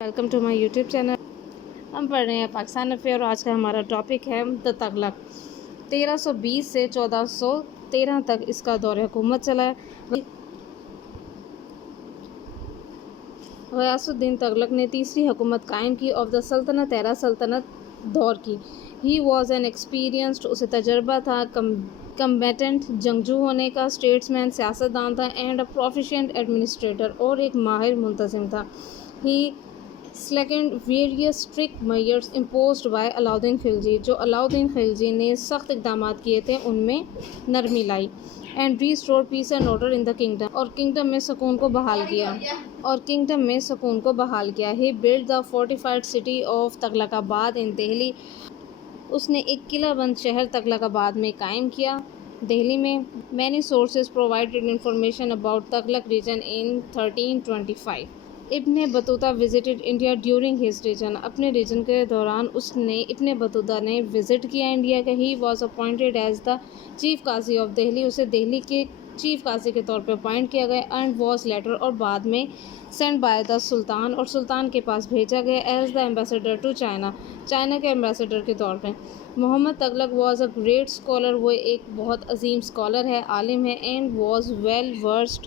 Welcome to my YouTube channel. ہم پڑھ رہے ہیں پاکستان افیئر اور آج کا ہمارا ٹاپک ہے دا تغلق. 1320 سے 1413 تک اس کا دور حکومت چلا ہے. غیاث الدین تغلق نے تیسری حکومت قائم کی آف دا سلطنت ایرا سلطنت دور کی. ہی واز این ایکسپیرینسڈ، اسے تجربہ تھا، کمبیٹنٹ جنگجو ہونے کا، اسٹیٹس مین سیاستدان تھا، اینڈ اے پروفیشینٹ ایڈمنسٹریٹر اور ایک ماہر منتظم تھا. He slackened various strict measures imposed by Alauddin Khilji, جو علاؤدین خلجی نے سخت اقدامات کیے تھے ان میں نرمی لائی. And restore peace and order in the kingdom, اور کنگڈم میں سکون کو بحال کیا. He build the fortified city of Tughlaqabad in Delhi, اس نے ایک قلعہ بند شہر تغلق آباد میں قائم کیا دہلی میں. Many sources provided information about Tughlaq region in 1325. ابن Battuta visited India during his region, اپنے ریجن کے دوران ابن بطوطہ نے وزٹ کیا انڈیا کا. He was appointed as the chief Qazi of Delhi, اسے دہلی کے چیف قاضی کے طور پہ اپوائنٹ کیا گیا. اینڈ واز لیٹر، اور بعد میں سینڈ بائی دا سلطان، اور سلطان کے پاس بھیجا گیا as the ambassador to China, China کے ایمبیسڈر کے طور پہ. Muhammad Tughlaq was a great scholar, وہ ایک بہت عظیم اسکالر ہے، عالم ہے. And was well versed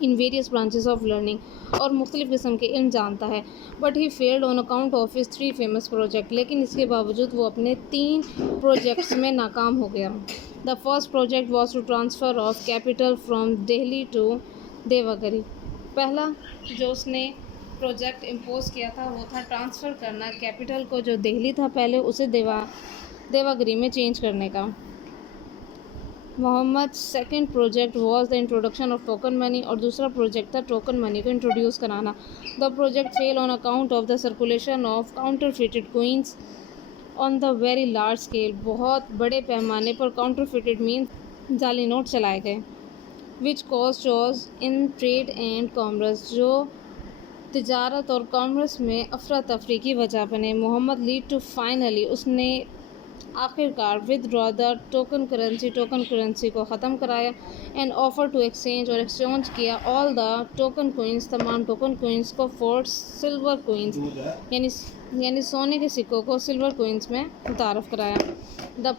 in various branches of learning, اور مختلف قسم کے علم جانتا ہے. But he failed on account of his 3 famous project, لیکن اس کے باوجود وہ اپنے 3 پروجیکٹس میں ناکام ہو گیا. The first project was to transfer of capital from Delhi to Devagiri. پہلا جو اس نے پروجیکٹ امپوز کیا تھا وہ تھا ٹرانسفر کرنا کیپٹل کو، جو دہلی تھا پہلے، اسے دیوگری میں چینج کرنے کا. Muhammad second project was the introduction of token money, اور دوسرا پروجیکٹ تھا ٹوکن منی کو انٹروڈیوس کرانا. The project fail on account of the circulation of counterfeited coins on the very large scale, بہت بڑے پیمانے پر کاؤنٹر فیٹڈ مینس جعلی نوٹ چلائے گئے. Which cause chaos in trade and commerce, جو تجارت اور کامرس میں افراتفری کی وجہ بنے. محمد لیڈ ٹو فائنلی، اس نے آخرکار ودرا دا ٹوکن کرنسی کو ختم کرایا. اینڈ آفر ٹو ایکسچینج، اور ایکسچینج کیا آل دا ٹوکن کوئنس، تمام ٹوکن کوئنس کو، فور سلور کوئنس، یعنی سونے کے سکوں کو سلور کوئنس میں متعارف کرایا. The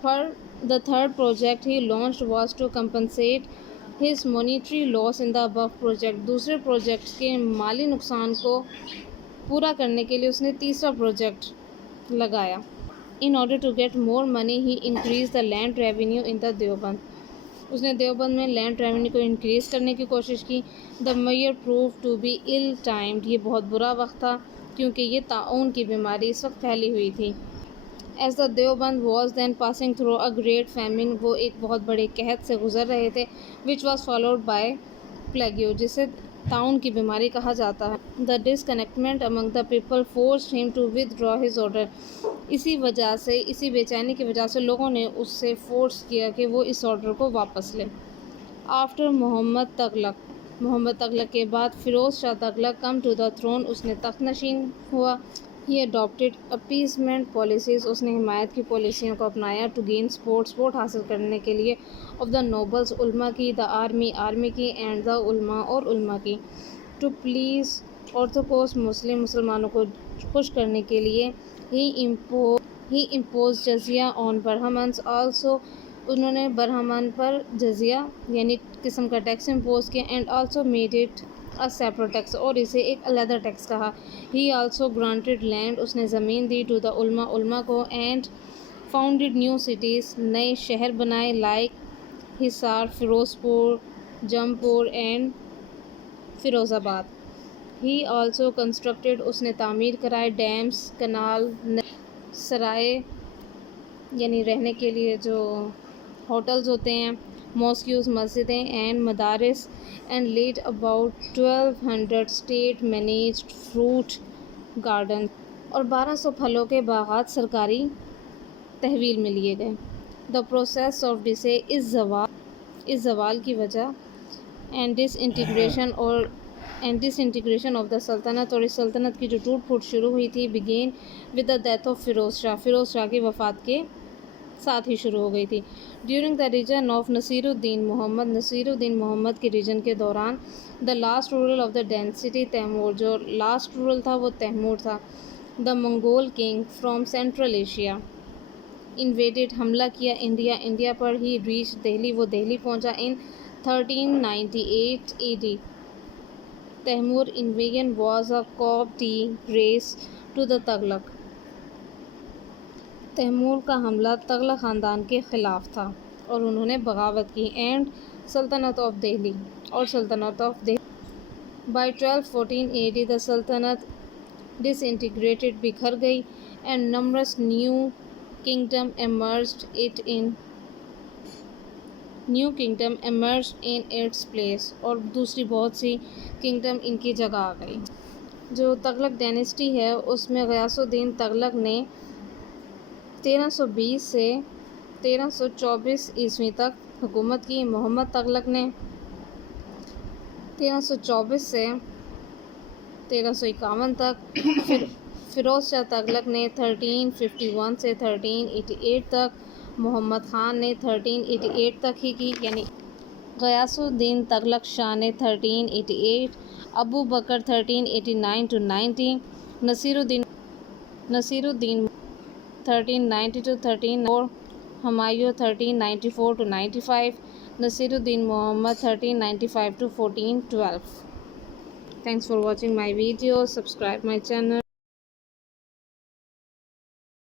third project he launched was to compensate his monetary loss in the above project. دوسرے پروجیکٹ کے مالی نقصان کو پورا کرنے کے لیے اس نے تیسرا پروجیکٹ لگایا. In order to get more money, he increased the land revenue in the Deoband. اس نے دیوبند میں لینڈ ریونیو کو انکریز کرنے کی کوشش کی. The mayor proved to be ill-timed، یہ بہت برا وقت تھا کیونکہ یہ طاعون کی بیماری اس وقت پھیلی ہوئی تھی. As the Deoband was then passing through a great famine، وہ ایک بہت بڑے قحط سے گزر رہے تھے. Which was followed by plague، جسے طاعون کی بیماری کہا جاتا ہے. The discontentment among the people forced him to withdraw his order، اسی بے چینی کی وجہ سے لوگوں نے اس سے فورس کیا کہ وہ اس آرڈر کو واپس لے. آفٹر محمد تغلق کے بعد Firoz Shah Tughlaq come to the throne, اس نے تخت نشین ہوا. ہی اڈاپٹیڈ اپیسمنٹ پالیسیز، اس نے حمایت کی پالیسیوں کو اپنایا. ٹو گین سپورٹ حاصل کرنے کے لیے. آف دا نوبلز، علماء کی. دا آرمی کی. اینڈ دا علماء، اور علماء کی. ٹو پلیز آرتھوڈوکس مسلمانوں کو خوش کرنے کے لیے. ہی امپوز جزیہ آن برہمنس، آلسو انہوں نے برہمن پر جزیہ یعنی قسم کا ٹیکس امپوز کیا. And also made it a separate tax, اور اسے ایک علیحدہ ٹیکس کہا. ہی آلسو گرانٹڈ لینڈ، اس نے زمین دی. ٹو دا علماء کو. اینڈ فاؤنڈیڈ نیو سٹیز، نئے شہر بنائے. لائک حصار، فیروز پور، جم پور اینڈ فیروز آباد. ہی آلسو کنسٹرکٹڈ، اس نے تعمیر کرائے. ڈیمز، کنال، سرائے یعنی رہنے کے لیے جو ہوٹلز ہوتے ہیں. ماسکیوز، مسجدیں. اینڈ مدارس. And lead about 1200 state managed fruit gardens, اور 1200 پھلوں کے باغات سرکاری تحویل میں لیے گئے. دا پروسیس آف ڈسے، اس زوال کی وجہ. And disintegration of the سلطنت، اور اس سلطنت کی جو ٹوٹ پھوٹ شروع ہوئی تھی. Begin with the death of Firoz Shah کی وفات کے ساتھ ہی شروع ہو گئی تھی. During the reign of Nasiruddin Muhammad کے ریجن کے دوران the last ruler of the dynasty Timur, جو لاسٹ رورل تھا وہ تیمور تھا. The Mongol king from Central Asia invaded, حملہ کیا انڈیا پر. ہی ریچ دہلی، وہ دہلی پہنچا in 1398 AD. Timur invasion was a کاپٹی race to the Tughlaq. Timur کا حملہ تغلق خاندان کے خلاف تھا اور انہوں نے بغاوت کی. اینڈ سلطنت آف دہلی بائی 1214 AD دا سلطنت ڈس انٹیگریٹڈ، بکھر گئی. And numbers new kingdom emerged in its place, اور دوسری بہت سی کنگڈم ان کی جگہ آ گئی. جو تغلق ڈائنیسٹی ہے اس میں غیاث الدین تغلق نے 1320 سے 1324 عیسوی تک حکومت کی. محمد تغلق نے 1324 سے 1351 تک. فیروز شاہ تغلق نے 1351 سے 1388 تک. محمد خان نے 1388 تک ہی کی، یعنی غیاث الدین تغلق شاہ نے 1388، ابو بکر 1389 to 90، Naseer Uddin 1390 to 1394، Humayun 1394 to 95، Naseer Uddin Muhammad 1395 to 1412. Thanks for watching my video. Subscribe my channel.